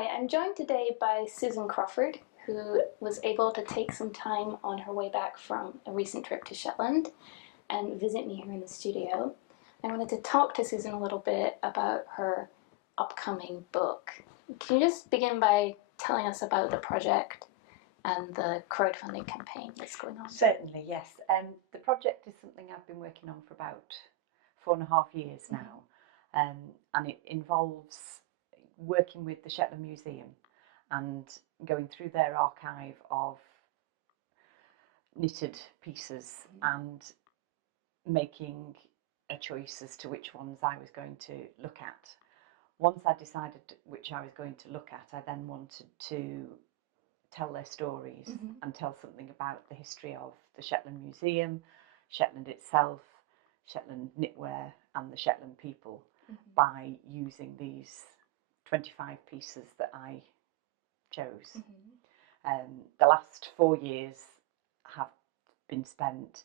Hi, I'm joined today by Susan Crawford, who was able to take some time on her way back from a recent trip to Shetland and visit me here in the studio. I wanted to talk to Susan a little bit about her upcoming book. Can you just begin by telling us about the project and the crowdfunding campaign that's going on? Certainly, yes. The project is something I've been working on for about 4.5 years now, and it involves working with the Shetland Museum and going through their archive of knitted pieces and making a choice as to which ones I was going to look at. Once I decided which I was going to look at, I then wanted to tell their stories and tell something about the history of the Shetland Museum, Shetland itself, Shetland knitwear and the Shetland people by using these 25 pieces that I chose. The last 4 years have been spent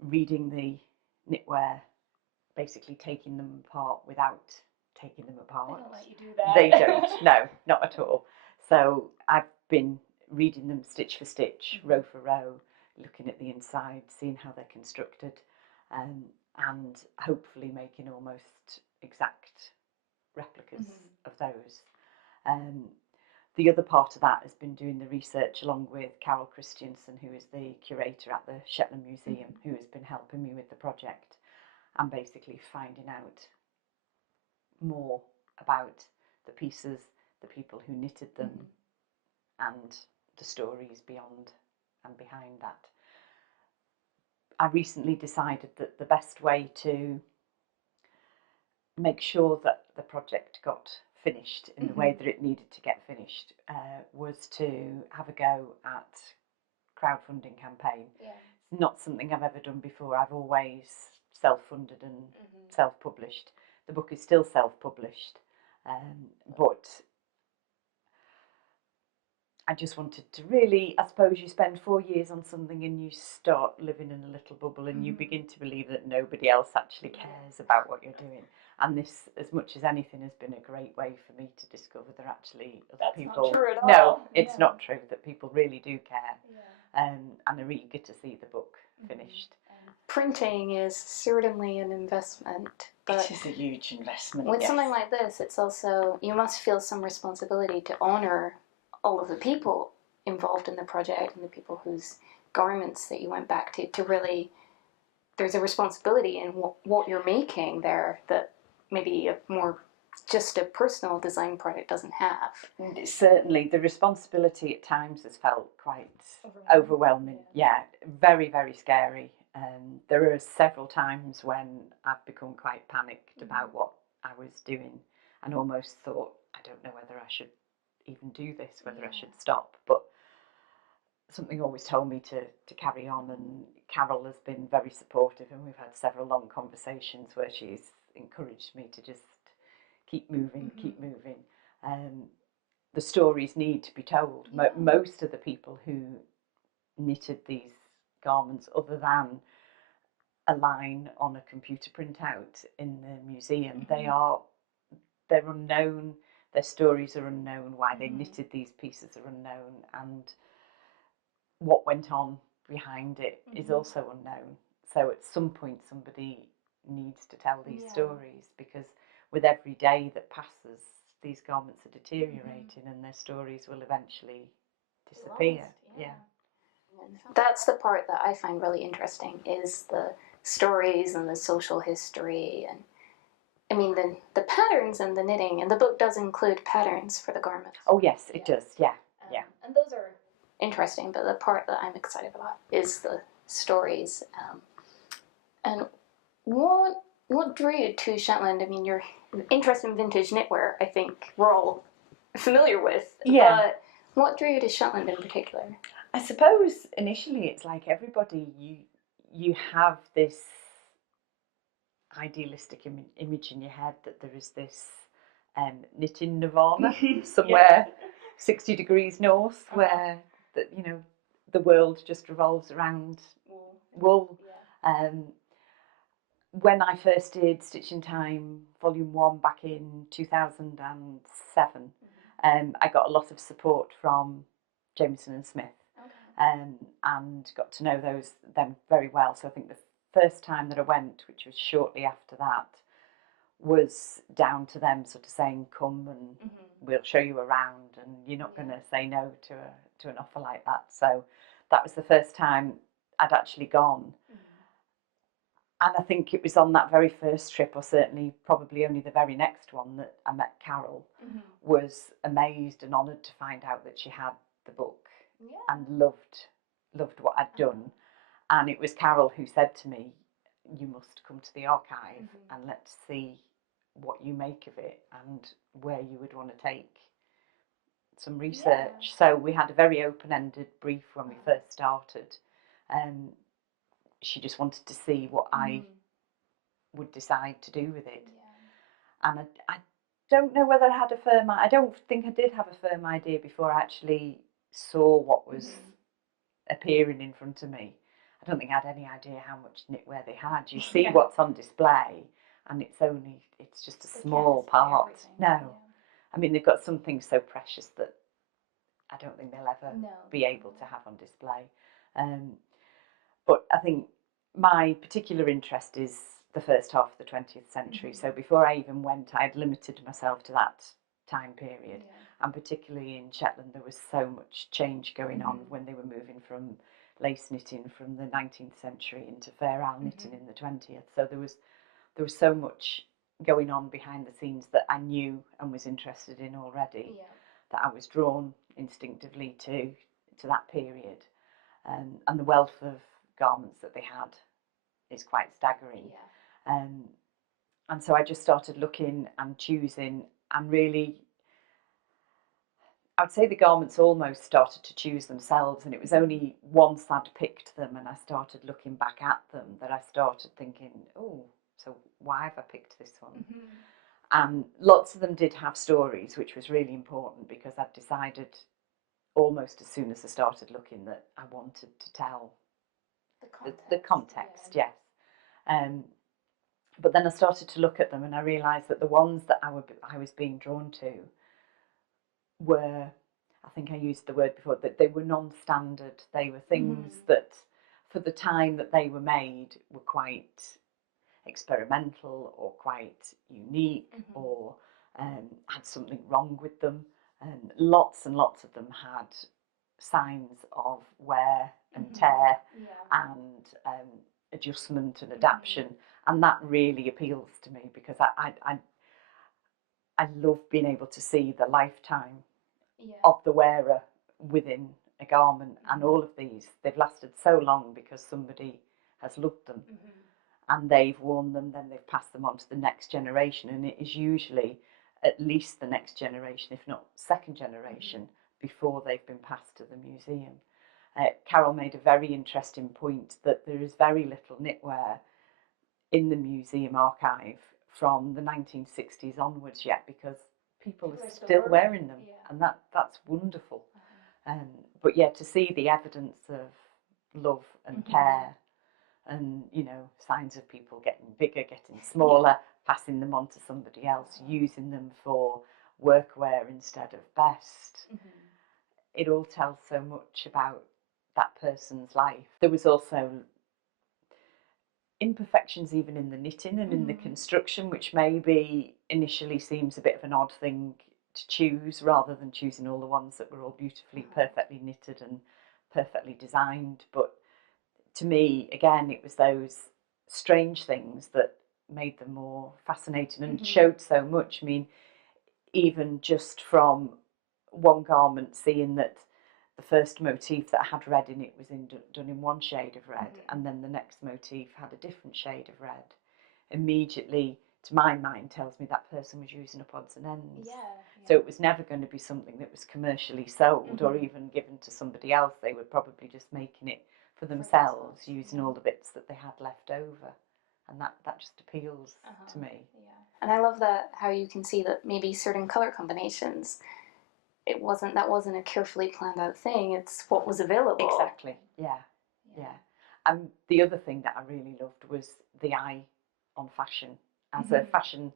reading the knitwear, basically taking them apart without taking them apart. They don't let you do that. They don't, no, not at all. So I've been reading them stitch for stitch, row for row, looking at the inside, seeing how they're constructed, and hopefully making almost exact replicas of those. The other part of that has been doing the research along with Carol Christiansen, who is the curator at the Shetland Museum, who has been helping me with the project, and basically finding out more about the pieces, the people who knitted them, and the stories beyond and behind that. I recently decided that the best way to make sure that the project got finished in the way that it needed to get finished was to have a go at crowdfunding campaign. It's not something I've ever done before. I've always self-funded and self-published. The book is still self-published, but I just wanted to really, I suppose you spend 4 years on something and you start living in a little bubble and you begin to believe that nobody else actually cares about what you're doing. And this, as much as anything, has been a great way for me to discover that actually other people... That's not true at all. No, it's not true, that people really do care. And are eager to see the book finished. Printing is certainly an investment, but it is a huge investment. with something like this, it's also, you must feel some responsibility to honour all of the people involved in the project and the people whose garments that you went back to really, there's a responsibility in what you're making there that maybe just a personal design project doesn't have. Certainly, the responsibility at times has felt quite overwhelming. Yeah, very, very scary. There are several times when I've become quite panicked about what I was doing and almost thought, I don't know whether I should even do this, whether I should stop. But something always told me to carry on, and Carol has been very supportive, and we've had several long conversations where she's encouraged me to just keep moving, keep moving. The stories need to be told. Most of the people who knitted these garments, other than a line on a computer printout in the museum, they're unknown. Their stories are unknown. Why they knitted these pieces are unknown, and what went on behind it is also unknown. So at some point somebody needs to tell these stories, because with every day that passes, these garments are deteriorating and their stories will eventually disappear. That's the part that I find really interesting, is the stories and the social history, and I mean the patterns and the knitting, and the book does include patterns for the garments. Oh yes, it does, yeah. And those are interesting, but the part that I'm excited about is the stories. And what drew you to Shetland? I mean, your interest in vintage knitwear, I think we're all familiar with, but what drew you to Shetland in particular? I suppose initially it's like everybody, you have this idealistic image in your head that there is this knitting nirvana somewhere 60 degrees north, where the world just revolves around wool. When I first did Stitch in Time Volume 1 back in 2007, I got a lot of support from Jameson and Smith, and got to know them very well. So I think the first time that I went, which was shortly after that, was down to them sort of saying, come and we'll show you around, and you're not going to say no to an offer like that. So that was the first time I'd actually gone. And I think it was on that very first trip, or certainly probably only the very next one, that I met Carol. Was amazed and honoured to find out that she had the book and loved what I'd done. And it was Carol who said to me, you must come to the archive and let's see what you make of it and where you would want to take some research. So we had a very open-ended brief when we first started. She just wanted to see what I would decide to do with it. And I don't know whether I had a firm, I don't think I did have a firm idea before I actually saw what was appearing in front of me. I don't think I had any idea how much knitwear they had. You see what's on display, and it's just a small part. No. I mean, they've got some things so precious that I don't think they'll ever be able to have on display. But I think my particular interest is the first half of the 20th century. So before I even went, I had limited myself to that time period. And particularly in Shetland, there was so much change going on when they were moving from lace knitting from the 19th century into fair owl knitting in the 20th. So there was so much going on behind the scenes that I knew and was interested in already, that I was drawn instinctively to that period. And the wealth of garments that they had is quite staggering. And so I just started looking and choosing, and really, I'd say the garments almost started to choose themselves, and it was only once I'd picked them and I started looking back at them that I started thinking, oh, so why have I picked this one? And lots of them did have stories, which was really important, because I'd decided almost as soon as I started looking that I wanted to tell the context, yes. But then I started to look at them and I realised that the ones that I was being drawn to were, I think I used the word before, that they were non-standard. They were things that, for the time that they were made, were quite experimental or quite unique, or had something wrong with them. And lots of them had signs of wear and tear and adjustment and adaptation, and that really appeals to me, because I love being able to see the lifetime of the wearer within a garment. And all of these, they've lasted so long because somebody has loved them, and they've worn them, then they've passed them on to the next generation, and it is usually at least the next generation, if not second generation, before they've been passed to the museum. Carol made a very interesting point that there is very little knitwear in the museum archive from the 1960s onwards yet, because people are still wearing them, and that's wonderful. But yeah, to see the evidence of love and care, and signs of people getting bigger, getting smaller, passing them on to somebody else, using them for workwear instead of best. It all tells so much about that person's life. There was also imperfections even in the knitting and in the construction, which maybe initially seems a bit of an odd thing to choose, rather than choosing all the ones that were all beautifully, perfectly knitted and perfectly designed. But to me, again, it was those strange things that made them more fascinating and showed so much. I mean, even just from one garment, seeing that the first motif that had red in it was done in one shade of red, and then the next motif had a different shade of red, immediately, to my mind, tells me that person was using up odds and ends. So it was never going to be something that was commercially sold or even given to somebody else. They were probably just making it for themselves, using all the bits that they had left over, and that just appeals to me. And I love that, how you can see that maybe certain colour combinations, that wasn't a carefully planned out thing, it's what was available. Exactly, yeah. And the other thing that I really loved was the eye on fashion. As a fashion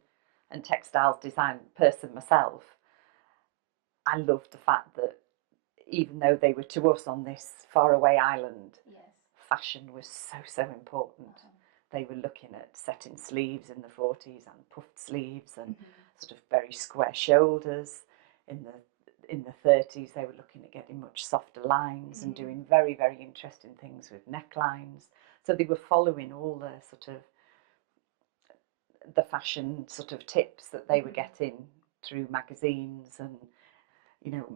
and textiles design person myself, I loved the fact that even though they were to us on this faraway island, fashion was so important. They were looking at setting sleeves in the 40s and puffed sleeves and sort of very square shoulders. In the 30s, they were looking at getting much softer lines and doing very, very interesting things with necklines. So they were following all the sort of the fashion sort of tips that they were getting through magazines, and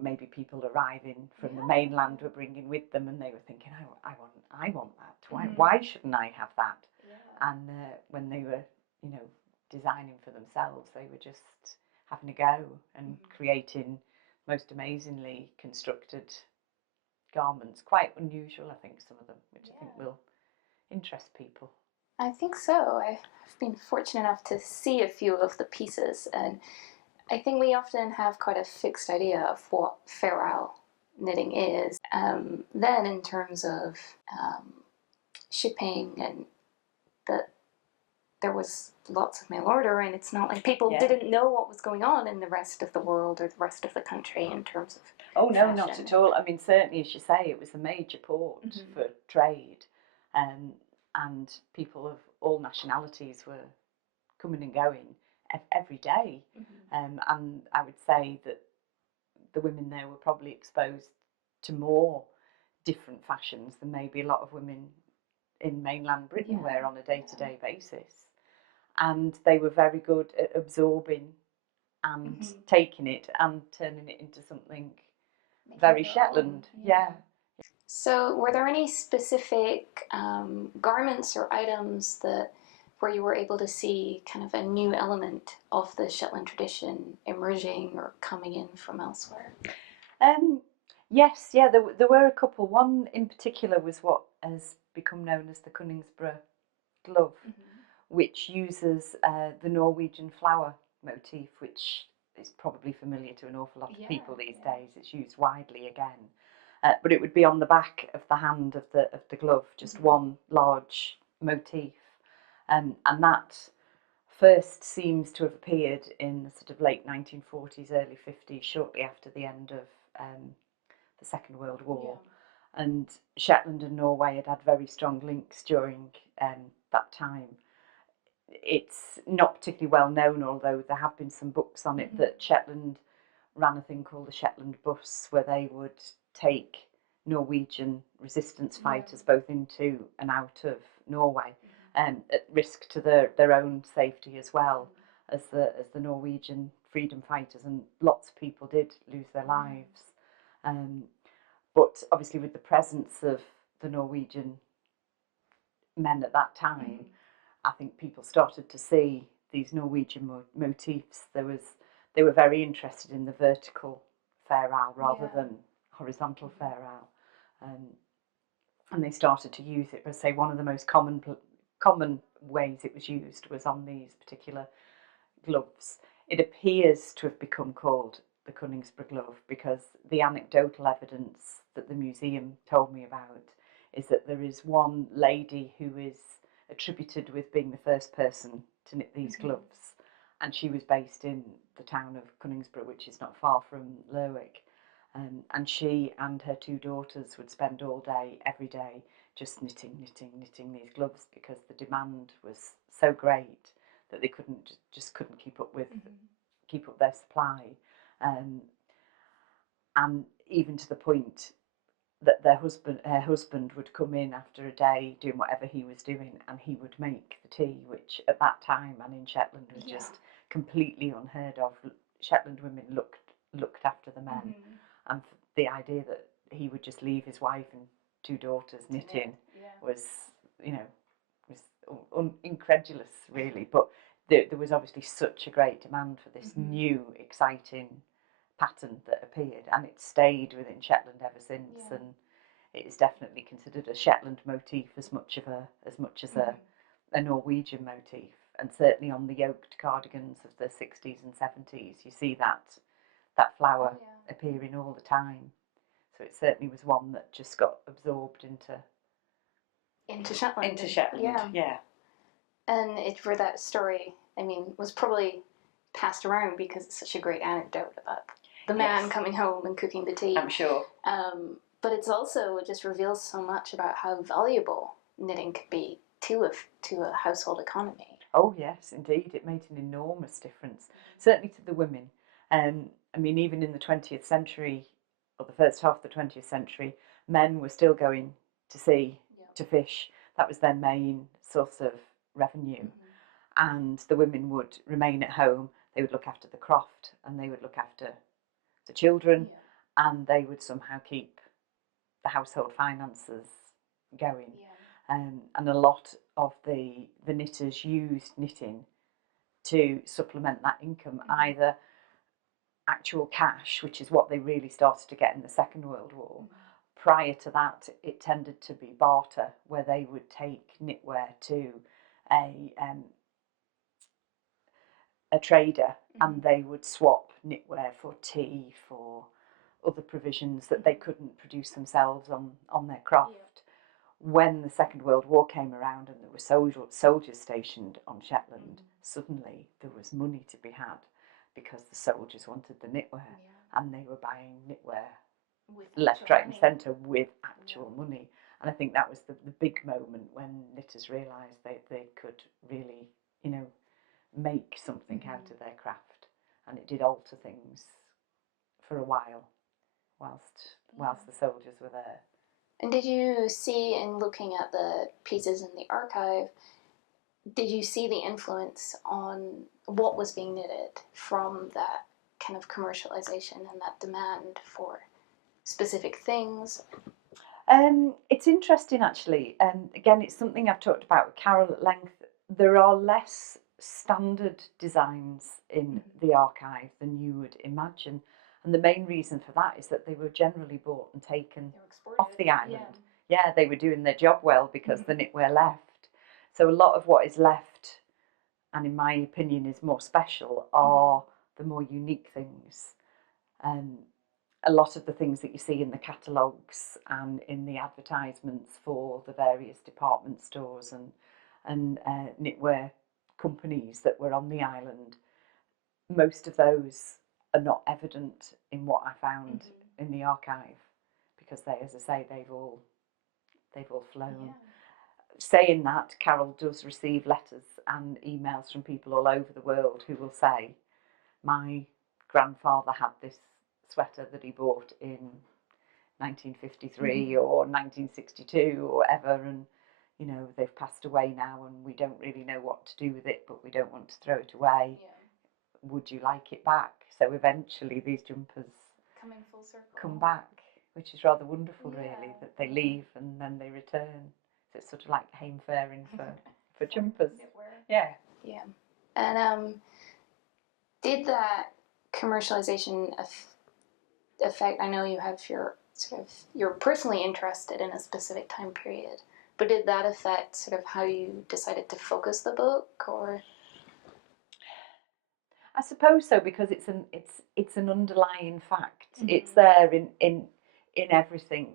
maybe people arriving from the mainland were bringing with them, and they were thinking, oh, I want that. Why shouldn't I have that? And when they were designing for themselves, they were just having a go and creating most amazingly constructed garments, quite unusual, I think, some of them, which I think will interest people. I think so. I've been fortunate enough to see a few of the pieces, and I think we often have quite a fixed idea of what Fair Isle knitting is. Then in terms of shipping, and that there was lots of mail order, and it's not like people didn't know what was going on in the rest of the world or the rest of the country in terms of fashion. Not at all. I mean, certainly, as you say, it was a major port for trade, and people of all nationalities were coming and going every day. And I would say that the women there were probably exposed to more different fashions than maybe a lot of women in mainland Britain were on a day-to-day basis. And they were very good at absorbing and taking it and turning it into something very Shetland. So were there any specific garments or items where you were able to see kind of a new element of the Shetland tradition emerging or coming in from elsewhere? Yes, there were a couple. One in particular was what has become known as the Coningsborough glove, which uses the Norwegian flower motif, which is probably familiar to an awful lot of people these days. It's used widely again. But it would be on the back of the hand of the glove, just one large motif. And that first seems to have appeared in the sort of late 1940s, early 50s, shortly after the end of the Second World War. And Shetland and Norway had very strong links during that time. It's not particularly well known, although there have been some books on it, that Shetland ran a thing called the Shetland Bus, where they would take Norwegian resistance fighters both into and out of Norway, at risk to their own safety as well as the Norwegian freedom fighters, and lots of people did lose their lives. But obviously, with the presence of the Norwegian men at that time, I think people started to see these Norwegian motifs. They were very interested in the vertical Fair Isle rather than horizontal Fair Isle, and they started to use it. But say one of the most common ways it was used was on these particular gloves. It appears to have become called the Coningsborough glove because the anecdotal evidence that the museum told me about is that there is one lady who is attributed with being the first person to knit these gloves, and she was based in the town of Coningsborough, which is not far from Lerwick, and she and her two daughters would spend all day, every day, just knitting these gloves because the demand was so great that they couldn't keep up with keep up their supply, and even to the point that her husband would come in after a day doing whatever he was doing, and he would make the tea, which at that time and in Shetland was just completely unheard of. Shetland women looked after the men, and the idea that he would just leave his wife and two daughters knitting was incredulous, really. But there was obviously such a great demand for this new, exciting pattern that appeared, and it stayed within Shetland ever since, and it is definitely considered a Shetland motif as much as a Norwegian motif. And certainly on the yoked cardigans of the 60s and 70s, you see that flower appearing all the time. So it certainly was one that just got absorbed into Shetland. Yeah. And for that story, I mean, was probably passed around because it's such a great anecdote about. the man coming home and cooking the tea. I'm sure. But it's also, it just reveals so much about how valuable knitting could be to a household economy. Oh yes, indeed, it made an enormous difference, certainly to the women. I mean, even in the 20th century, or the first half of the 20th century, men were still going to sea to fish. That was their main source of revenue. And the women would remain at home. They would look after the croft, and they would look after the children, and they would somehow keep the household finances going. And a lot of the knitters used knitting to supplement that income, either actual cash, which is what they really started to get in the Second World War. Prior to that, it tended to be barter, where they would take knitwear to a trader, and they would swap knitwear for tea, for other provisions that they couldn't produce themselves on their craft. When the Second World War came around and there were soldiers stationed on Shetland, suddenly there was money to be had, because the soldiers wanted the knitwear, and they were buying knitwear left, right and centre with actual money. And I think that was the big moment when knitters realised they could really, make something out of their craft. And it did alter things for a while, whilst the soldiers were there. And did you see, in looking at the pieces in the archive, did you see the influence on what was being knitted from that kind of commercialization and that demand for specific things? It's interesting, actually. Again, it's something I've talked about with Carol at length. There are less standard designs in the archive than you would imagine. And the main reason for that is that they were generally bought and taken off the island. Yeah, they were doing their job well because the knitwear left. So a lot of what is left, and in my opinion is more special, are the more unique things. A lot of the things that you see in the catalogues and in the advertisements for the various department stores and knitwear companies that were on the island, most of those are not evident in what I found in the archive, because they, as I say, they've all flown. Saying that, Carol does receive letters and emails from people all over the world who will say, my grandfather had this sweater that he bought in 1953 or 1962 or whatever, and they've passed away now and we don't really know what to do with it, but we don't want to throw it away. Would you like it back? So eventually these jumpers Coming full circle. come back, which is rather wonderful, really, that they leave and then they return. So it's sort of like home faring for jumpers. Yeah. And did that commercialization affect, I know you have you're personally interested in a specific time period, but did that affect sort of how you decided to focus the book, or? I suppose so, because it's an underlying fact. It's there in everything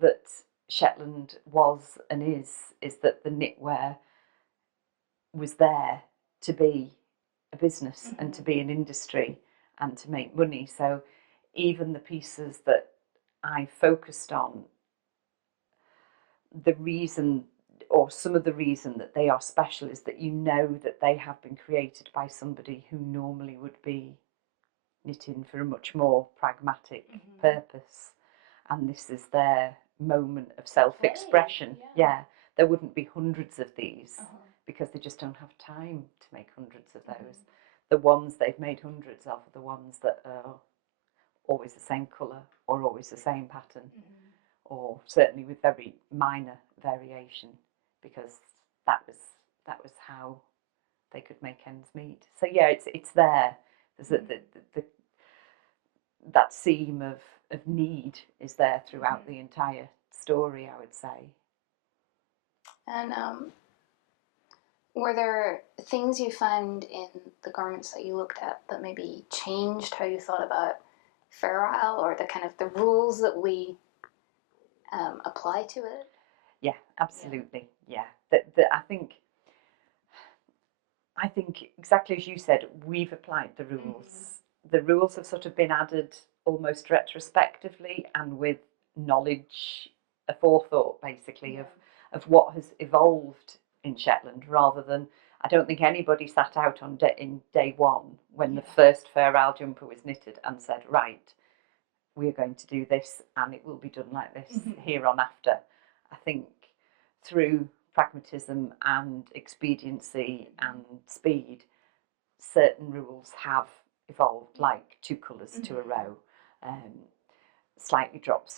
that Shetland was and is that the knitwear was there to be a business and to be an industry and to make money. So even the pieces that I focused on, the reason, or some of the reason that they are special, is that that they have been created by somebody who normally would be knitting for a much more pragmatic purpose, and this is their moment of self-expression. There wouldn't be hundreds of these because they just don't have time to make hundreds of those. The ones they've made hundreds of are the ones that are always the same colour or always the same pattern, or certainly with very minor variation, because that was how they could make ends meet. So yeah, it's there. There's that seam of need is there throughout the entire story, I would say. And were there things you found in the garments that you looked at that maybe changed how you thought about Fair Isle, or the rules that we apply to it? Yeah, absolutely. Yeah, I think exactly as you said, we've applied the rules the rules have sort of been added almost retrospectively and with knowledge, a forethought basically of what has evolved in Shetland, rather than, I don't think anybody sat out on in day one when the first Fair Isle jumper was knitted and said, right, we're going to do this and it will be done like this here on after. I think through pragmatism and expediency and speed, certain rules have evolved, like 2 colours to a row, slightly dropped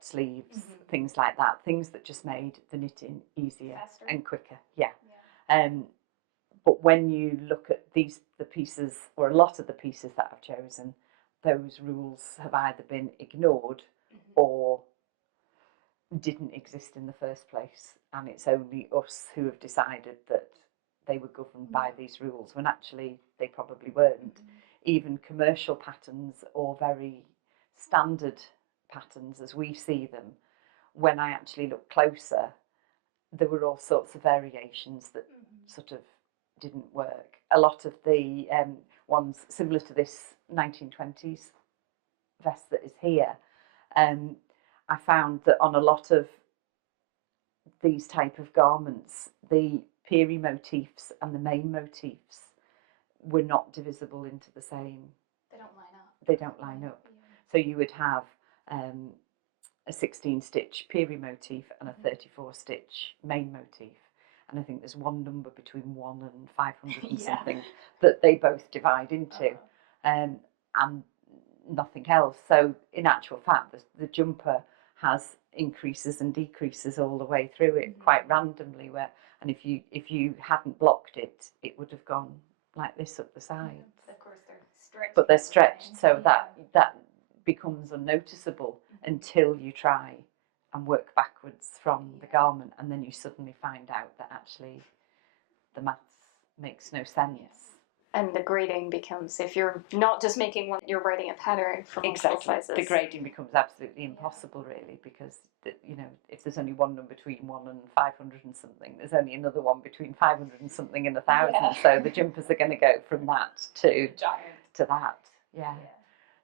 sleeves, things like that, things that just made the knitting easier, faster and quicker. But when you look at the pieces, or a lot of the pieces that I've chosen, those rules have either been ignored or didn't exist in the first place, and it's only us who have decided that they were governed by these rules, when actually they probably weren't. Even commercial patterns, or very standard patterns as we see them, when I actually look closer, there were all sorts of variations that sort of didn't work. A lot of the ones similar to this 1920s vest that is here, I found that on a lot of these type of garments, the Peary motifs and the main motifs were not divisible into the same. They don't line up. They don't line up. So you would have a 16-stitch Peary motif and a 34-stitch main motif. And I think there's one number between 1 and 500 and something that they both divide into, and nothing else. So in actual fact, the jumper has increases and decreases all the way through it, quite randomly. And if you hadn't blocked it, it would have gone like this up the sides. Of course, they're stretched. But they're stretched, so that becomes unnoticeable until you try and work backwards from the garment, and then you suddenly find out that actually the maths makes no sense. And the grading becomes, if you're not just making one, you're writing a pattern for multiple sizes. The grading becomes absolutely impossible, really, because if there's only one number between 1 and 500 and something, there's only another one between 500 and something and 1,000. So the jumpers are going to go from that to that.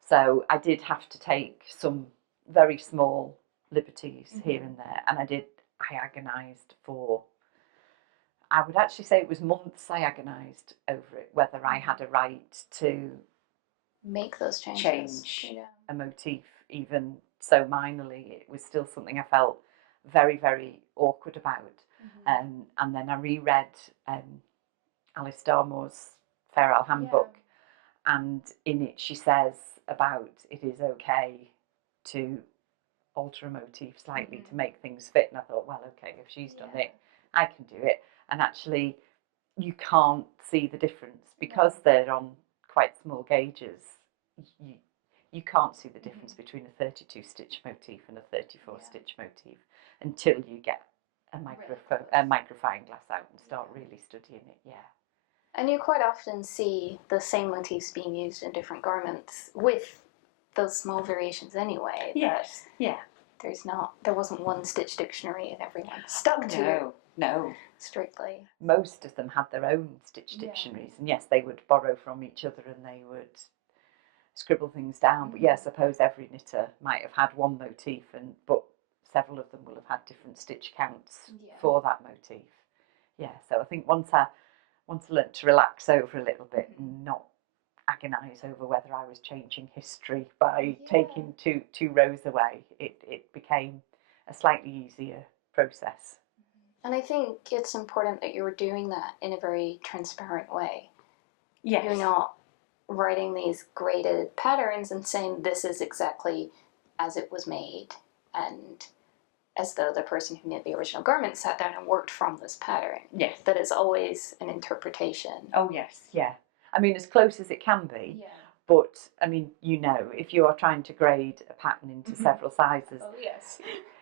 So I did have to take some very small liberties here and there, and I agonised for, I would actually say it was months. I agonised over it, whether I had a right to make those changes, change a motif even so minorly. It was still something I felt very, very awkward about. And then I reread Alice Darmore's Fair Isle Handbook, and in it she says about it is okay to alter a motif slightly to make things fit. And I thought, well, okay, if she's done it, I can do it. And actually, you can't see the difference because they're on quite small gauges. You can't see the difference between a 32-stitch motif and a 34-stitch motif until you get a magnifying glass out and start really studying it. And you quite often see the same motifs being used in different garments with those small variations anyway. Yes. There wasn't one stitch dictionary and everyone stuck to it. No. Strictly. Most of them had their own stitch dictionaries, and yes, they would borrow from each other and they would scribble things down. But I suppose every knitter might have had one motif, but several of them will have had different stitch counts for that motif. So I think once I learnt to relax over a little bit and not agonise over whether I was changing history by taking two rows away, it became a slightly easier process. And I think it's important that you were doing that in a very transparent way. Yes. You're not writing these graded patterns and saying this is exactly as it was made, and as though the person who knit the original garment sat down and worked from this pattern. Yes. That is always an interpretation. Oh, yes. Yeah. I mean, as close as it can be. Yeah. But, I mean, if you are trying to grade a pattern into several sizes,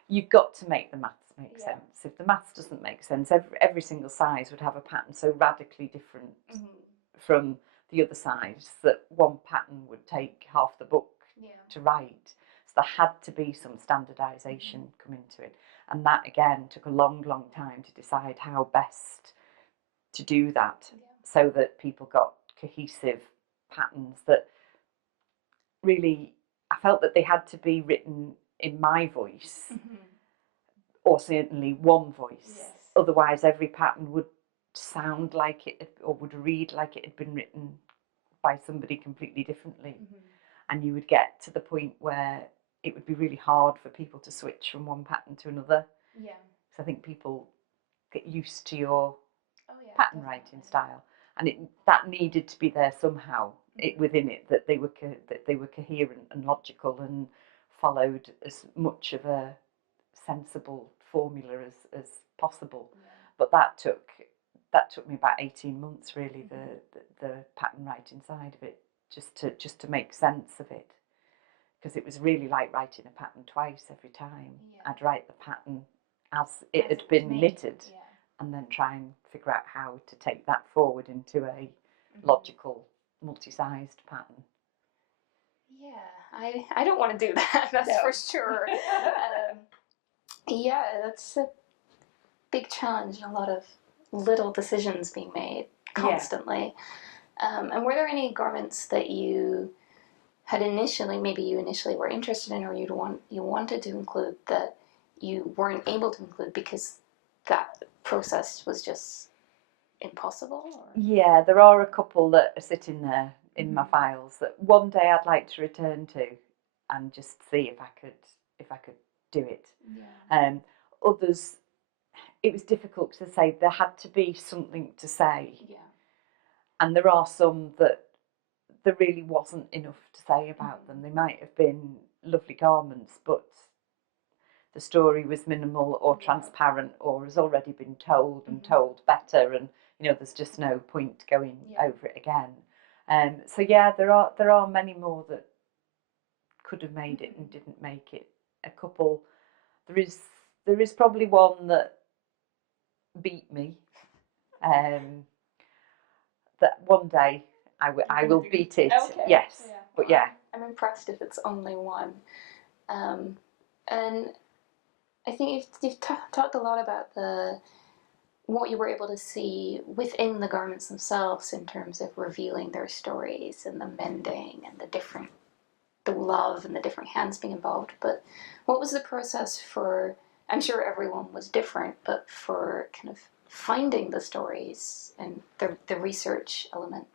you've got to make the maths make sense. If the maths doesn't make sense, every single size would have a pattern so radically different from the other size that one pattern would take half the book to write. So there had to be some standardisation come into it. And that, again, took a long, long time to decide how best to do that so that people got cohesive patterns that really, I felt that they had to be written in my voice, or certainly one voice. Yes. Otherwise, every pattern would sound like it, or would read like it had been written by somebody completely differently. And you would get to the point where it would be really hard for people to switch from one pattern to another. Yeah. So I think people get used to your definitely. pattern writing style, and that needed to be there somehow within it, that they were coherent and logical and followed as much of a sensible formula as possible. But that took me about 18 months really, the pattern writing side of it, just to make sense of it, because it was really like writing a pattern twice every time. I'd write the pattern as it had been knitted, and then try and figure out how to take that forward into a logical, multi-sized pattern. Yeah, I don't want to do that, that's for sure. Yeah, that's a big challenge, and a lot of little decisions being made constantly. And were there any garments that you had maybe you initially were interested in, or you wanted to include, that you weren't able to include because that process was just impossible? Or? Yeah, there are a couple that are sitting there in my files that one day I'd like to return to and just see if I could do it. Others, it was difficult to say. There had to be something to say. And there are some that there really wasn't enough to say about them. They might have been lovely garments, but the story was minimal or transparent, or has already been told and told better, and there's just no point going over it again. So yeah, there are many more that could have made it and didn't make it. A couple, there is probably one that beat me. That one day I will beat it. Okay. Yes, Yeah. But yeah. I'm impressed if it's only one. And I think you've talked a lot about what you were able to see within the garments themselves in terms of revealing their stories and the mending and the love and the different hands being involved. But what was the process for, I'm sure everyone was different, but for kind of finding the stories and the research element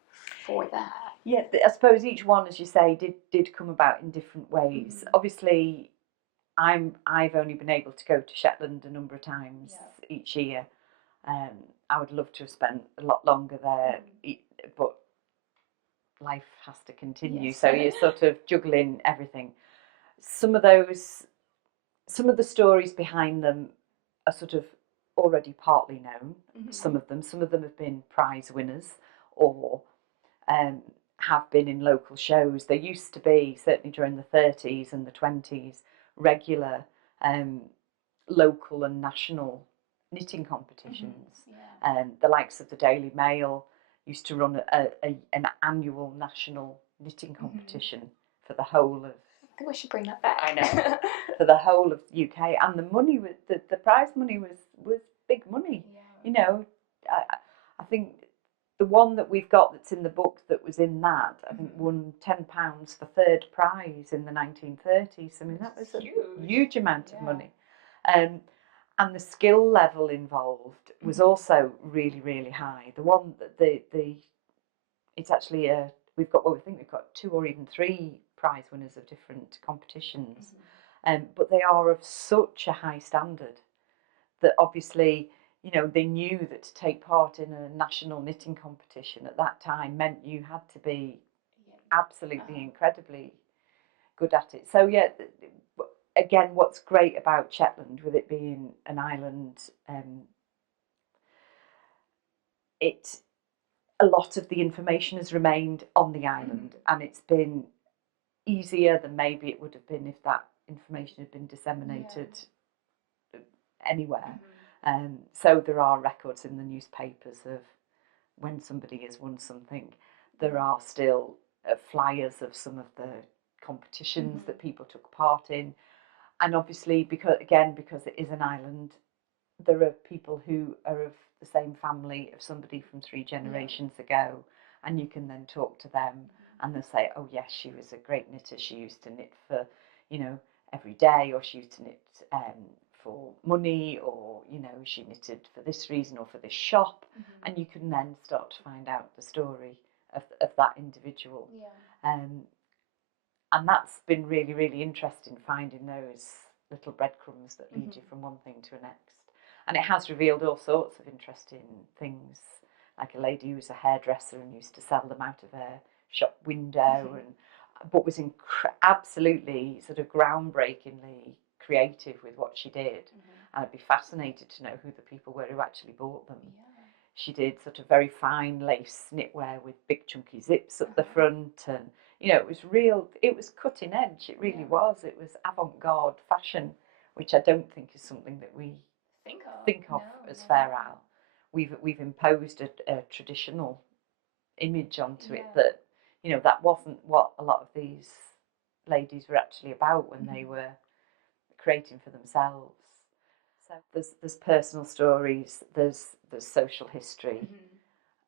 for that? Yeah, I suppose each one, as you say, did come about in different ways. Obviously, I've only been able to go to Shetland a number of times each year. I would love to have spent a lot longer there, but life has to continue, so you're sort of juggling everything. Some of the stories behind them are sort of already partly known. Some of them have been prize winners, or have been in local shows. There used to be, certainly during the 30s and the 20s, regular local and national knitting competitions. The likes of the Daily Mail used to run an annual national knitting competition for the whole of... I think we should bring that back. I know. For the whole of the UK, and the money was the prize money was big money. I think the one that we've got that's in the book that was in that, I think won £10 for third prize in the 1930s. I mean, that was a huge amount of money. And the skill level involved was also really, really high. The one that it's actually we've got 2 or even 3 prize winners of different competitions, but they are of such a high standard that obviously, they knew that to take part in a national knitting competition at that time meant you had to be absolutely incredibly good at it. So yeah, again, what's great about Shetland, with it being an island, a lot of the information has remained on the island, and it's been easier than maybe it would have been if that information had been disseminated anywhere. So there are records in the newspapers of when somebody has won something. There are still flyers of some of the competitions that people took part in, and obviously because it is an island, there are people who are of the same family of somebody from 3 generations ago, and you can then talk to them. and they'll say, oh yes, she was a great knitter, she used to knit for, you know, every day, or she used to knit for money, or, you know, she knitted for this reason or for this shop. And you can then start to find out the story of that individual. And that's been really, really interesting, finding those little breadcrumbs that lead you from one thing to the next. And it has revealed all sorts of interesting things, like a lady who was a hairdresser and used to sell them out of her shop window, but was absolutely sort of groundbreakingly creative with what she did. And I'd be fascinated to know who the people were who actually bought them. She did sort of very fine lace knitwear with big chunky zips up the front, and you know, it was cutting edge, it really was. It was avant-garde fashion, which I don't think is something that we think of as Fair Isle. We've imposed a traditional image onto it that, you know, that wasn't what a lot of these ladies were actually about when they were creating for themselves. So there's personal stories, there's social history,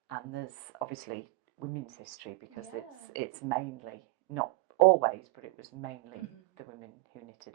and there's obviously women's history, because it's mainly, not always, but it was mainly the women who knitted.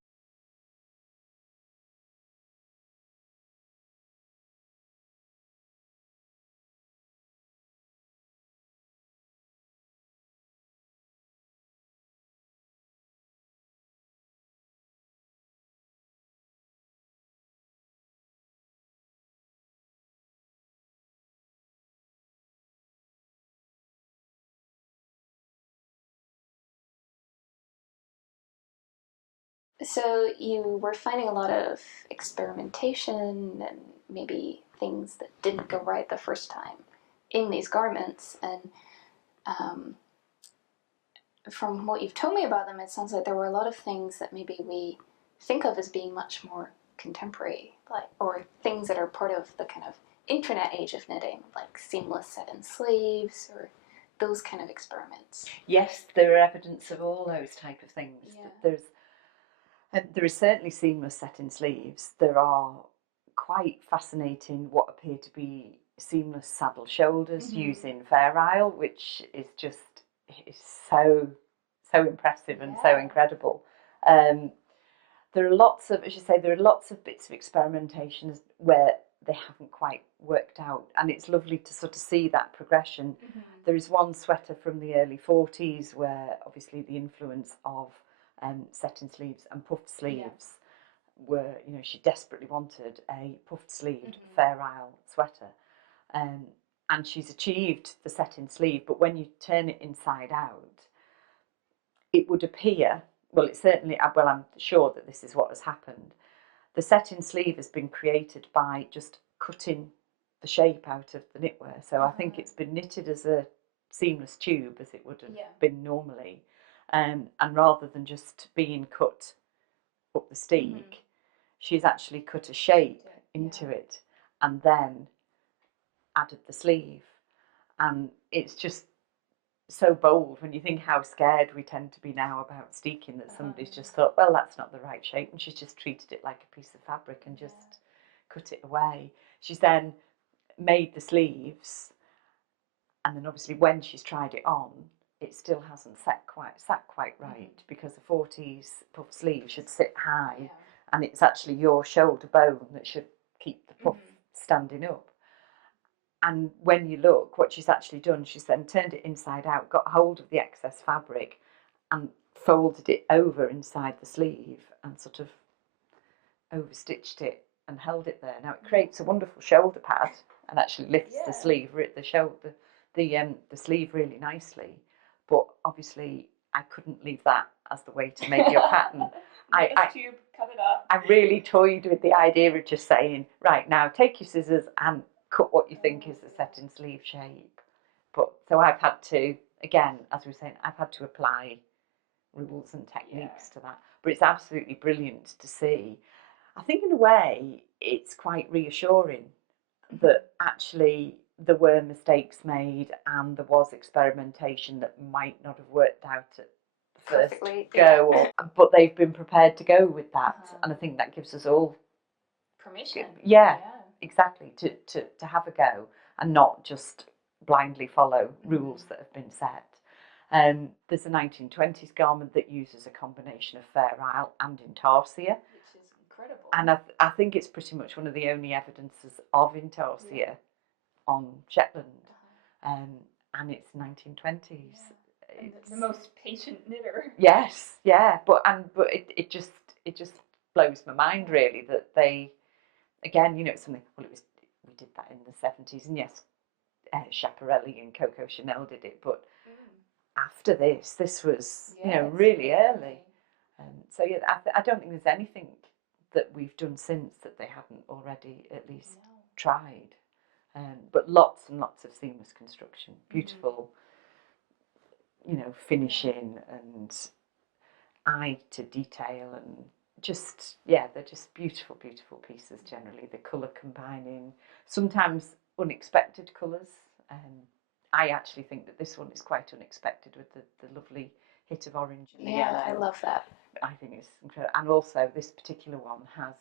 So you were finding a lot of experimentation and maybe things that didn't go right the first time in these garments, and from what you've told me about them, it sounds like there were a lot of things that maybe we think of as being much more contemporary, like, or things that are part of the kind of internet age of knitting, like seamless set-in sleeves or those kind of experiments. Yes, there are evidence of all those type of things. There is certainly seamless set-in sleeves. There are quite fascinating what appear to be seamless saddle shoulders using Fair Isle, which is just so impressive and so incredible. There are lots of, as you say, there are lots of bits of experimentation where they haven't quite worked out, and it's lovely to sort of see that progression. There is one sweater from the early 40s where obviously the influence of set-in sleeves and puffed sleeves were, you know, she desperately wanted a puffed sleeved Fair Isle sweater, and she's achieved the set-in sleeve, but when you turn it inside out, it would appear, well, it certainly, well, I'm sure that this is what has happened. The set-in sleeve has been created by just cutting the shape out of the knitwear. So I think it's been knitted as a seamless tube, as it would have been normally. And rather than just being cut up the steek, she's actually cut a shape into it and then added the sleeve. And it's just so bold when you think how scared we tend to be now about steeking, that somebody's just thought, well, that's not the right shape, and she's just treated it like a piece of fabric and just cut it away. She's then made the sleeves, and then obviously when she's tried it on, it still hasn't sat quite right, because the 40s puff sleeve should sit high, and it's actually your shoulder bone that should keep the puff standing up. And when you look, what she's actually done, she's then turned it inside out, got hold of the excess fabric and folded it over inside the sleeve and sort of overstitched it and held it there. Now it creates a wonderful shoulder pad and actually lifts the sleeve, the sleeve really nicely. But obviously I couldn't leave that as the way to make your pattern. Tube, cut it up. I really toyed with the idea of just saying, right, now take your scissors and cut what you think is the set-in sleeve shape. But so I've had to, again, as we were saying, I've had to apply rules and techniques to that. But it's absolutely brilliant to see. I think in a way it's quite reassuring that actually there were mistakes made and there was experimentation that might not have worked out at the first go, but they've been prepared to go with that. And I think that gives us all permission. Exactly, to have a go and not just blindly follow rules that have been set. There's a 1920s garment that uses a combination of Fair Isle and intarsia. Which is incredible. And I think it's pretty much one of the only evidences of intarsia on Shetland. And it's 1920s. And the most patient knitter. Yes, yeah, but it just blows my mind really that they, again, you know, it's something. Well, we did that in the 70s, and yes, Schiaparelli and Coco Chanel did it, but after this was really early. So yeah, I don't think there's anything that we've done since that they hadn't already at least tried. But lots and lots of seamless construction, beautiful, you know, finishing and eye to detail, and just they're just beautiful, beautiful pieces generally. The colour combining, sometimes unexpected colours. I actually think that this one is quite unexpected with the lovely hit of orange and the yellow. I love that. I think it's incredible. And also this particular one has,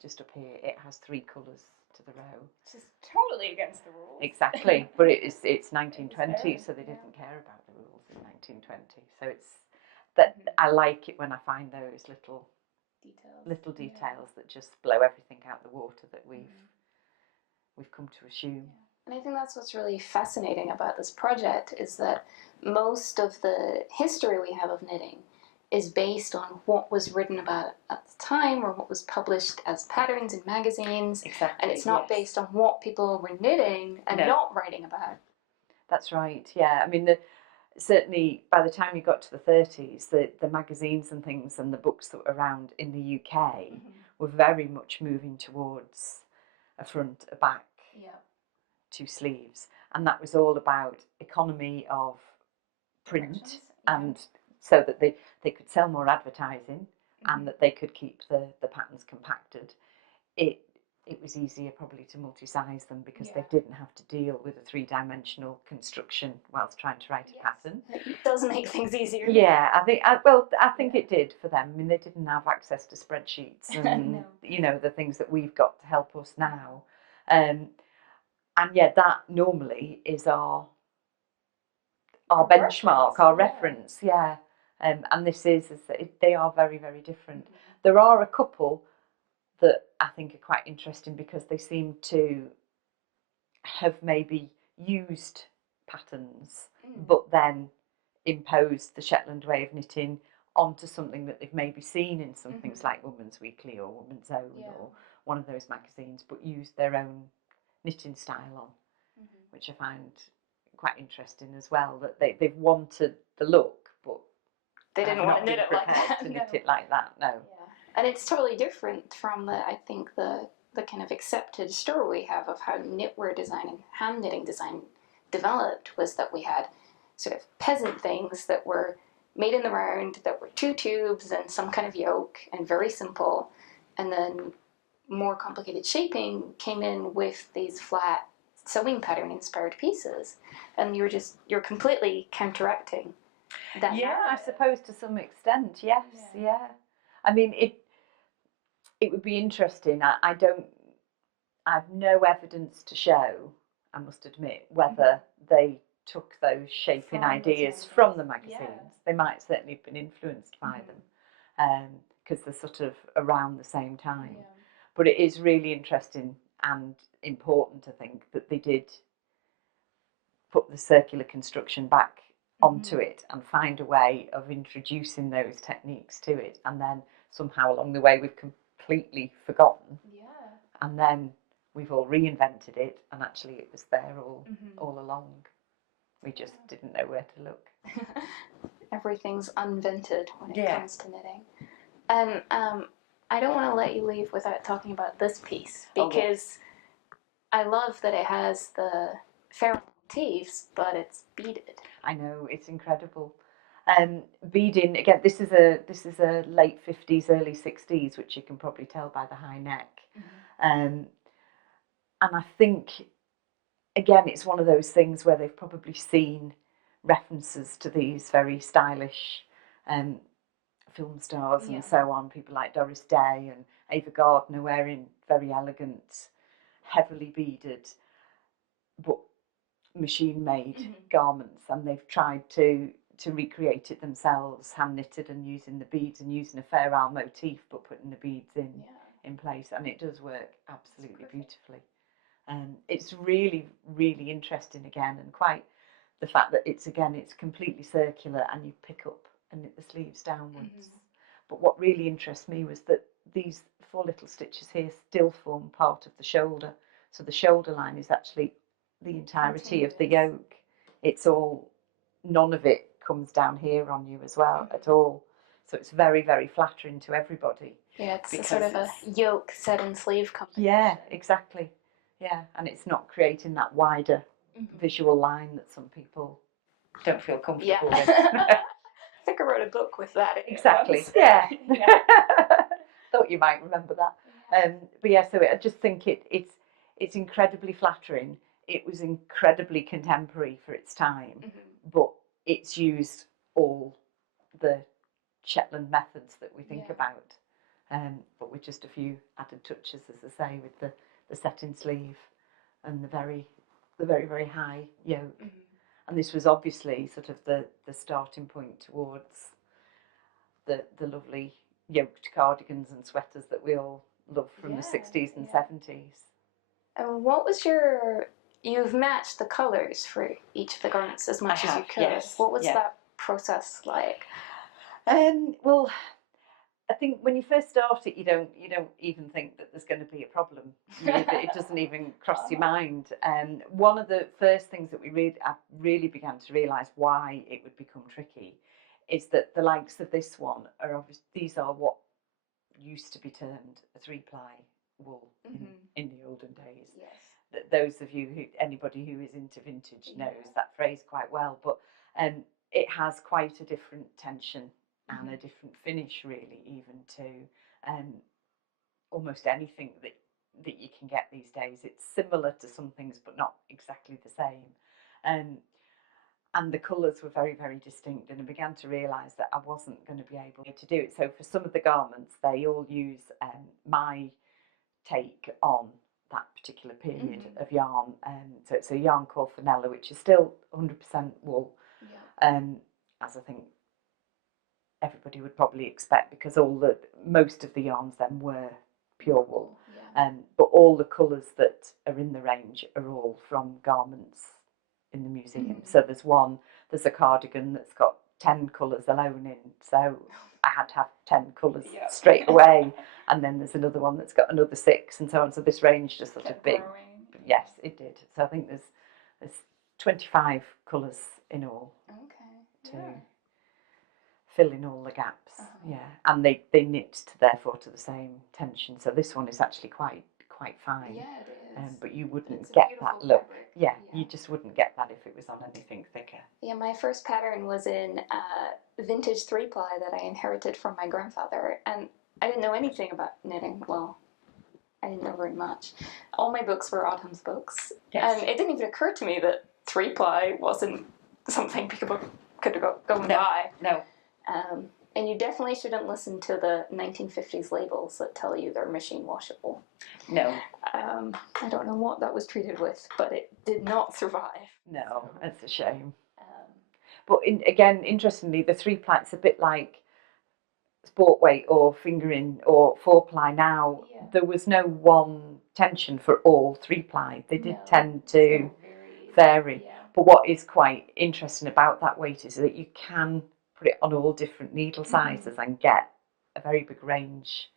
just up here, it has 3 colours to the row. Which is totally against the rules. Exactly, but it's 1920, so they didn't care about the rules in 1920. So it's that I like it when I find those little details that just blow everything out the water that we've come to assume. And I think that's what's really fascinating about this project, is that most of the history we have of knitting is based on what was written about at the time or what was published as patterns in magazines. Exactly. And it's not based on what people were knitting and not writing about. That's right, yeah. I mean, certainly by the time you got to the 30s, the magazines and things and the books that were around in the UK were very much moving towards a front, a back, 2 sleeves. And that was all about economy of print, and so that they could sell more advertising and that they could keep the patterns compacted. It was easier probably to multi-size them because they didn't have to deal with a 3-dimensional construction whilst trying to write a pattern. It does make things easier. Yeah, I think it did for them. I mean, they didn't have access to spreadsheets and you know, the things that we've got to help us now. And that normally is our benchmark, our reference, and this is they are very, very different. There are a couple that I think are quite interesting because they seem to have maybe used patterns but then imposed the Shetland way of knitting onto something that they've maybe seen in some things like Woman's Weekly or Woman's Own or one of those magazines, but used their own knitting style on, which I find quite interesting as well, that they've wanted the look, but they didn't want to knit it like that. Knit it like that, no. And it's totally different from the kind of accepted story we have of how knitwear design and hand knitting design developed, was that we had sort of peasant things that were made in the round, that were 2 tubes and some kind of yoke, and very simple, and then more complicated shaping came in with these flat sewing pattern inspired pieces, and you're completely counteracting that. I suppose to some extent, yes. I mean, it would be interesting. I have no evidence to show, I must admit, whether they took those shaping ideas from the magazines. They might certainly have been influenced by them, because they're sort of around the same time. But it is really interesting and important to think that they did put the circular construction back onto it and find a way of introducing those techniques to it, and then somehow along the way we've completely forgotten, and then we've all reinvented it, and actually it was there all along. We just didn't know where to look. Everything's unvented when it comes to knitting. And I don't want to let you leave without talking about this piece, because I love that it has the fair motifs, but it's beaded. I know, it's incredible. Beading, again, this is a late 50s, early 60s, which you can probably tell by the high neck. And I think, again, it's one of those things where they've probably seen references to these very stylish film stars and so on, people like Doris Day and Ava Gardner wearing very elegant, heavily beaded, but machine-made garments, and they've tried to to recreate it themselves, hand knitted and using the beads and using a fair isle motif, but putting the beads in place, and it does work absolutely beautifully. It's really, really interesting again, and quite the fact that it's completely circular, and you pick up and knit the sleeves downwards. But what really interests me was that these 4 little stitches here still form part of the shoulder, so the shoulder line is actually the entirety of the yoke. It's all, none of it comes down here on you as well at all. So it's very, very flattering to everybody. Yeah, it's a sort of a yoke set and sleeve combination. Yeah, exactly. Yeah, and it's not creating that wider visual line that some people don't feel comfortable with. I think I wrote a book with that. Exactly. Yeah. Thought you might remember that. But yeah, so I just think it's incredibly flattering. It was incredibly contemporary for its time, but it's used all the Shetland methods that we think about, but with just a few added touches, as I say, with the setting sleeve and the very, very high yoke. And this was obviously sort of the starting point towards the lovely yoked cardigans and sweaters that we all love from the 60s and 70s. And what was you've matched the colours for each of the garments as much as you could. Yes. What was that process like? Well, I think when you first start it, you don't even think that there's going to be a problem. It doesn't even cross your mind. One of the first things that I really began to realise why it would become tricky is that the likes of this one are obviously, these are what used to be termed a 3-ply wool in the olden days. Yes. Those of you anybody who is into vintage knows that phrase quite well, but it has quite a different tension and a different finish, really, even to almost anything that you can get these days. It's similar to some things, but not exactly the same. And the colours were very, very distinct, and I began to realise that I wasn't going to be able to do it. So for some of the garments, they all use my take on that particular period of yarn. So it's a yarn called Fenella, which is still 100% wool, as I think everybody would probably expect, because most of the yarns then were pure wool. But all the colours that are in the range are all from garments in the museum. So there's a cardigan that's got 10 colours alone in, so I had to have 10 colours straight away, and then there's another one that's got another 6, and so on. So this range just sort of big. Yes, it did. So I think there's 25 colours in all to fill in all the gaps. And they knit therefore to the same tension. So this one is actually quite fine. Yeah, it is. But you wouldn't get that look. You just wouldn't get that if it was on anything thicker. Yeah, my first pattern was in vintage 3-ply that I inherited from my grandfather, and I didn't know anything about knitting. Well, I didn't know very much. All my books were Autumn's books, and it didn't even occur to me that 3-ply wasn't something people could go and buy. No. And you definitely shouldn't listen to the 1950s labels that tell you they're machine washable. No. I don't know what that was treated with, but it did not survive. No, that's a shame. But again, interestingly, the 3-ply, it's a bit like sport weight or fingering or 4-ply now. There was no one tension for all 3-ply. They did tend to vary. But what is quite interesting about that weight is that you can put it on all different needle sizes and get a very big range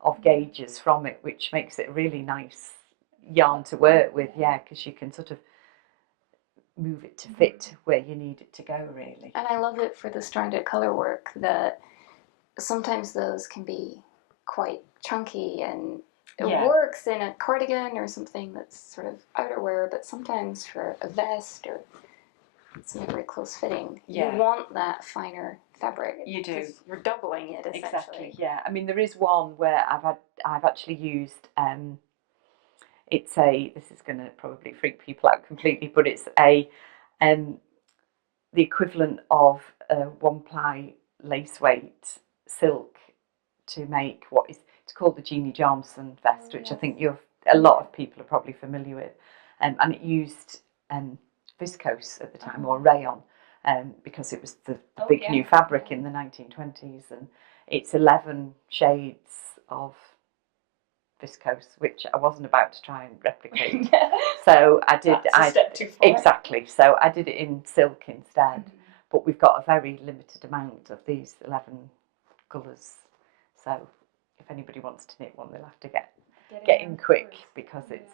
of gauges from it, which makes it a really nice yarn to work with, because you can sort of move it to fit where you need it to go, really. And I love it for the stranded color work, that sometimes those can be quite chunky, and it works in a cardigan or something that's sort of outerwear, but sometimes for a vest or something very close fitting, you want that finer fabric. You do. You're doubling it, essentially. Exactly. Yeah. I mean, there is one where I've actually used this is going to probably freak people out completely, but it's the equivalent of a 1-ply lace weight silk to make it's called the Jeannie Johnson vest, which I think a lot of people are probably familiar with, and it used viscose at the time, or rayon, because it was the big new fabric in the 1920s, and it's 11 shades of viscose, which I wasn't about to try and replicate. So I did. That's a step too far. Exactly. So I did it in silk instead. But we've got a very limited amount of these 11 colours. So if anybody wants to knit one, they'll have to get in quick, because it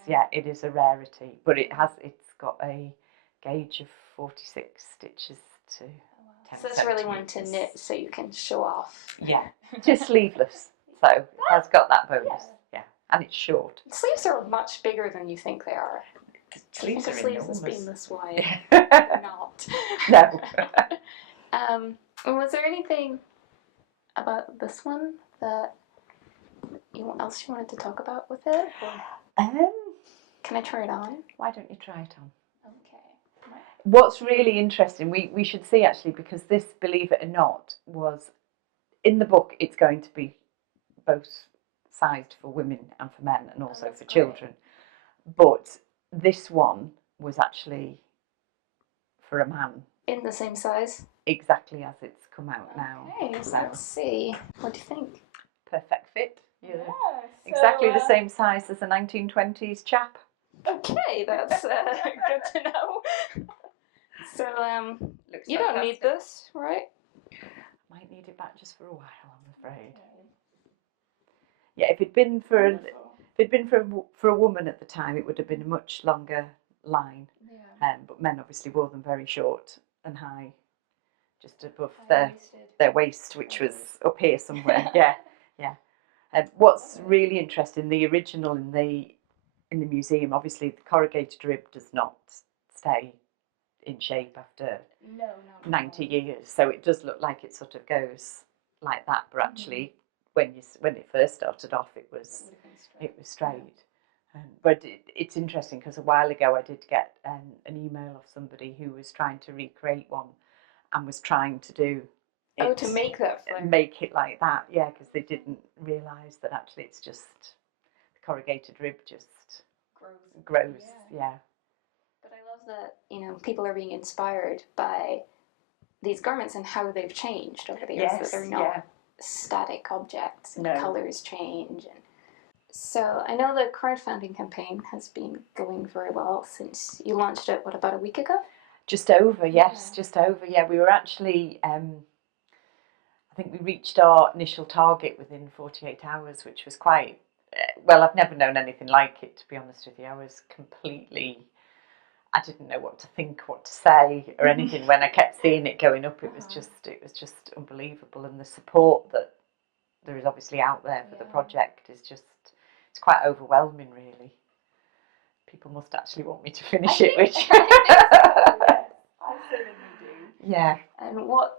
is a rarity. But it's got a gauge of 46 stitches to 10 So it's really one to knit so you can show off. Yeah, just sleeveless. So it has got that bonus. Yeah, and it's short. Sleeves are much bigger than you think they are. Sleeves are sleeves enormous. as being this wide. They're not. No. Was there anything about this one that else you wanted to talk about with it? Can I try it on? Why don't you try it on? Okay. What's really interesting, we should see actually, because this, believe it or not, was in the book. It's going to be both sized for women and for men, and also for children. But this one was actually for a man. In the same size? Exactly as it's come out now. Okay, so let's see. What do you think? Perfect fit. Exactly the same size as a 1920s chap. Okay, that's good to know. So, you don't need this, right? Might need it back just for a while, I'm afraid. Yeah, if it'd been for a woman at the time, it would have been a much longer line. But men obviously wore them very short and high, just above their waist, which was up here somewhere. Yeah. And what's really interesting, the original in the museum, obviously the corrugated rib does not stay in shape after 90 years, so it does look like it sort of goes like that, but actually when it first started off, it was straight. But it's interesting, because a while ago I did get an email of somebody who was trying to recreate one and was trying to do to make that flare. Make it like that, yeah, because they didn't realise that actually it's just the corrugated rib just grows. Yeah. But I love that people are being inspired by these garments and how they've changed over the years. That they're not static objects, and colours change. And so I know the crowdfunding campaign has been going very well since you launched it. About a week ago? Just over, yes, just over. Yeah, we were actually. I think we reached our initial target within 48 hours, which was quite, well, I've never known anything like it, to be honest with you. I didn't know what to think, what to say or anything. When I kept seeing it going up, it was just unbelievable. And the support that there is obviously out there for the project is it's quite overwhelming, really. People must actually want me to finish it, which... I certainly do. Yeah. And what...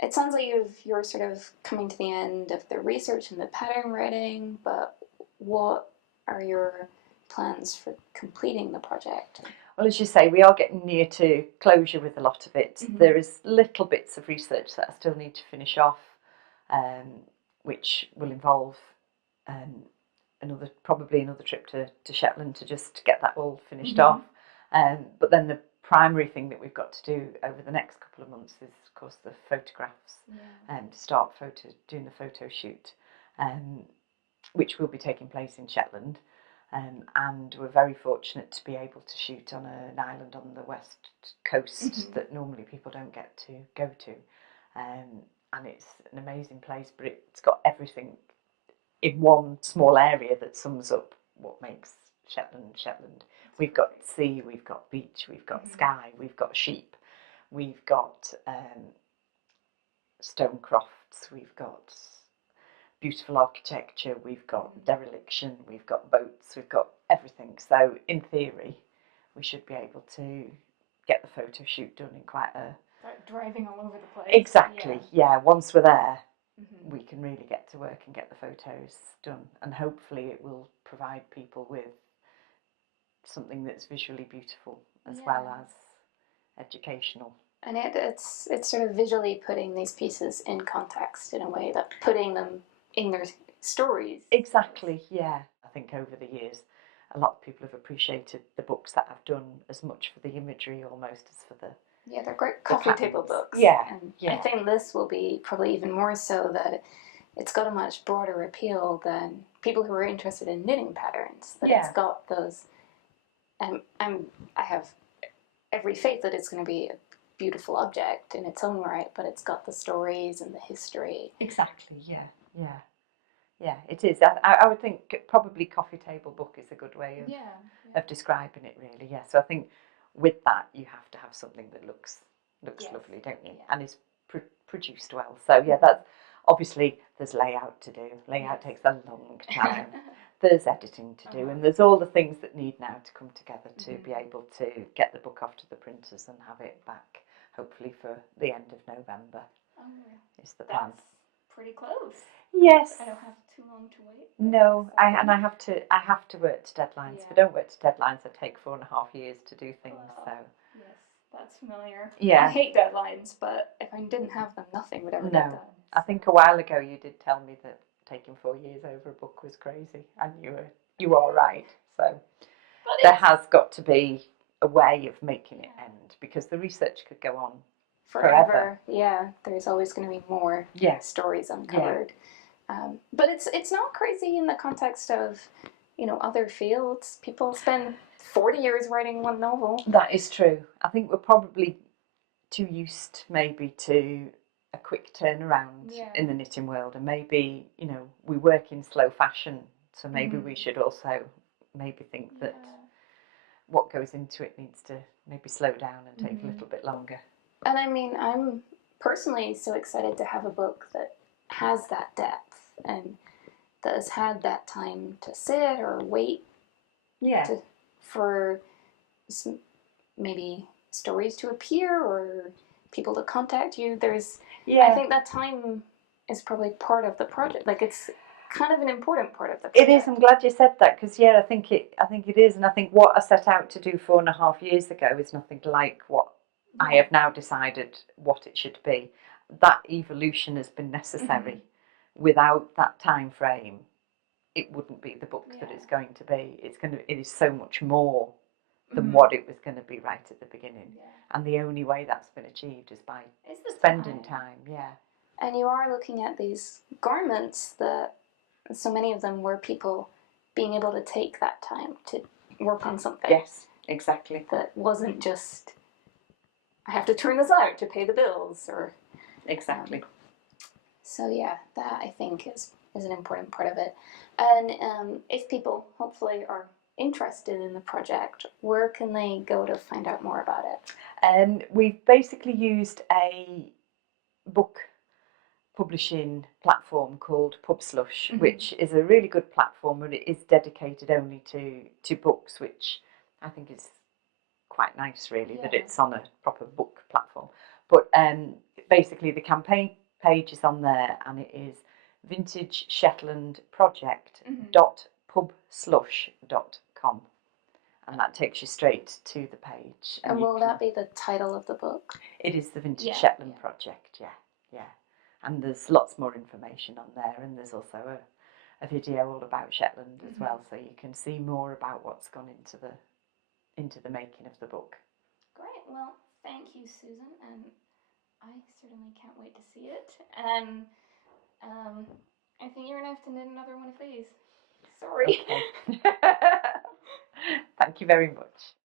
It sounds like you're sort of coming to the end of the research and the pattern writing, but what are your plans for completing the project? Well, as you say, we are getting near to closure with a lot of it. There is little bits of research that I still need to finish off, which will involve probably another trip to Shetland to just get that all finished off. But then the primary thing that we've got to do over the next couple of months is, of course, the photographs, and to start doing the photo shoot, which will be taking place in Shetland. And we're very fortunate to be able to shoot on an island on the west coast that normally people don't get to go to. And it's an amazing place, but it's got everything in one small area that sums up what makes Shetland. We've got sea, we've got beach, we've got sky, we've got sheep, we've got stone crofts, we've got beautiful architecture, we've got dereliction, we've got boats, we've got everything. So in theory, we should be able to get the photo shoot done in quite a... Like driving all over the place. Exactly, yeah. Once we're there, we can really get to work and get the photos done. And hopefully it will provide people with something that's visually beautiful as well as educational. And it's sort of visually putting these pieces in context in a way, that putting them in their stories. Exactly, yeah. I think over the years, a lot of people have appreciated the books that I've done as much for the imagery almost as for Yeah, they're great coffee table books. Yeah, and yeah. I think this will be probably even more so that it's got a much broader appeal than people who are interested in knitting patterns. That it's got those. I have every faith that it's going to be a beautiful object in its own right, but it's got the stories and the history. Exactly. Yeah. Yeah. Yeah, it is. I would think probably coffee table book is a good way of describing it, really. Yeah. So I think with that you have to have something that looks lovely, don't you? And is produced well. So yeah, that's obviously there's layout to do. Layout takes a long time. There's editing to do, and there's all the things that need now to come together to be able to get the book off to the printers and have it back, hopefully for the end of November. Is the plan. That's pretty close. Yes. I don't have too long to wait. No, I have to work to deadlines. If I don't work to deadlines, I take 4.5 years to do things. So yes, that's familiar. Yeah. I hate deadlines, but if I didn't have them, nothing would ever get done. I think a while ago you did tell me that taking 4 years over a book was crazy, and you are right. So there has got to be a way of making it end, because the research could go on forever. Yeah, there's always going to be more stories uncovered. But it's not crazy in the context of, other fields. People spend 40 years writing one novel. That is true. I think we're probably too used maybe to a quick turnaround in the knitting world, and maybe we work in slow fashion, so maybe we should also maybe think that what goes into it needs to maybe slow down and take a little bit longer. And I mean, I'm personally so excited to have a book that has that depth and that has had that time to sit or wait for maybe stories to appear or people to contact you. I think that time is probably part of the project. Like, it's kind of an important part of the project. It is. I'm glad you said that, because I think it is, and I think what I set out to do 4.5 years ago is nothing like what I have now decided what it should be. That evolution has been necessary. Without that time frame, it wouldn't be the book that it's going to be. It is so much more than what it was going to be right at the beginning. And the only way that's been achieved is by spending time. And you are looking at these garments that so many of them were people being able to take that time to work on something. Yes, exactly. That wasn't just, I have to turn this out to pay the bills, or exactly. So yeah, that I think is an important part of it. And if people hopefully are interested in the project, where can they go to find out more about it? We've basically used a book publishing platform called PubSlush, which is a really good platform, and it is dedicated only to books, which I think is quite nice, really, that it's on a proper book platform. But basically the campaign page is on there, and it is Vintage Shetland Project .pubslush.com, and that takes you straight to the page. And will that be the title of the book? It is the Vintage Shetland Project, yeah. And there's lots more information on there, and there's also a video all about Shetland as well, so you can see more about what's gone into the making of the book. Great. Well, thank you, Susan, and I certainly can't wait to see it. And I think you're gonna have to knit another one of these. Sorry. Okay. Thank you very much.